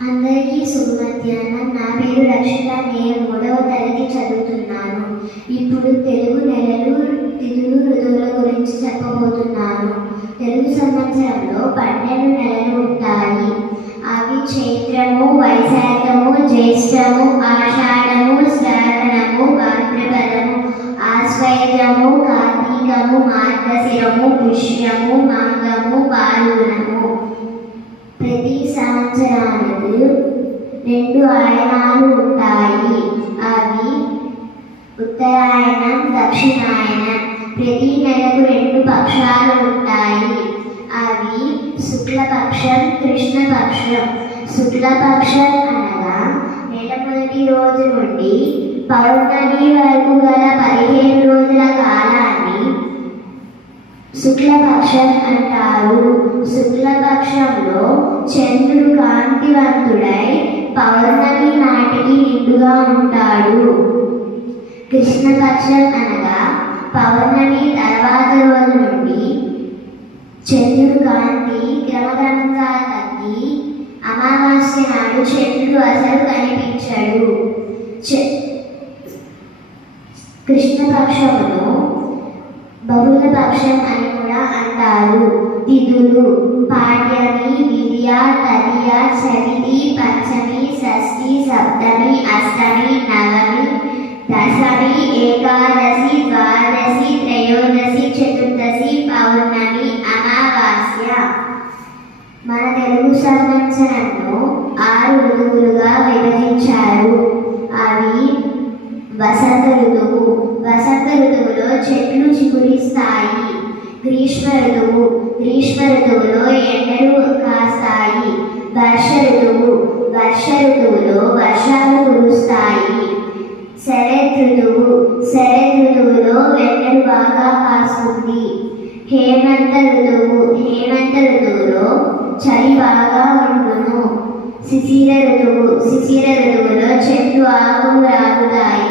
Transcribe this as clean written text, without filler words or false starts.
అందరికీ శుభ మధ్యాహ్నం. నా పేరు రక్షిత. నేను 3వ తరగతి చదువుతున్నాను. ఇప్పుడు తెలుగు నెలలు, తిథులు, ఋతువుల గురించి చెప్పబోతున్నాను. తెలుగు సంవత్సరంలో 12 నెలలు ఉంటాయి. అవి చైత్రము, వైశాఖము, జ్యేష్ఠము, ఆషాఢము, శ్రావణము, భాద్రపదము, ఆశ్వయుజము, కార్తీకము, మార్గశిరము, పుష్యము, మాఘము, పాల్గొనము. ప్రతి సంవత్సరానికి 2 ఆయనాలు ఉంటాయి. అవి ఉత్తరాయణం, దక్షిణాయనం. ప్రతి నెలకు 2 పక్షాలు ఉంటాయి. అవి శుక్లపక్షం, కృష్ణపక్షం. శుక్లపక్షం అనగా నెల మొదటి రోజు నుండి పౌర్ణమి వరకు గల 15 రోజుల కాలాన్ని శుక్లపక్షం అంటారు. శుక్లపక్షంలో చంద్రుడు కాంతివంతుడై పౌర్ణమి నాటికి నిండుగా ఉంటాడు. కృష్ణపక్షం అనగా పౌర్ణమి తర్వాత రోజు నుండి చంద్రుడు కాంతి క్రమక్రమంగా తగ్గి అమావాస్య నాడు చంద్రుడు అసలు కనిపించడు. కృష్ణపక్షమును బహుళ పక్షం అని కూడా అంటారు. తిథులు: పాడ్యమి, విద్య, తదియ, చవితి, పంచమి, షష్ఠి, సప్తమి, అష్టమి, నవమి, దశమి, ఏకాదశి, ద్వాదశి, త్రయోదశి, చతుర్దశి, పౌర్ణమి, అమావాస్య. మన తెలుగు సంవత్సరంలో 6 ఋతువులుగా విభజించారు. అవి: వసంత ఋతువు. వసంత ఋతువులో చెట్లు చిగురిస్తాయి. గ్రీష్మ ఋతువు. గ్రీష్మ ఋతువులో ఎండలు కాస్తాయి. వర్ష ఋతువు. వర్ష ఋతువులో వర్షాలు కురుస్తాయి. శరత్ ఋతువు. శరత్ ఋతువులో ఎండలు బాగా కాస్తుంది. హేమంత ఋతువు. హేమంత ఋతువులో చలి బాగా ఉండును. శిశిర ఋతువు. శిశిర ఋతువులో చెట్లు ఆకులు రాలుతాయి.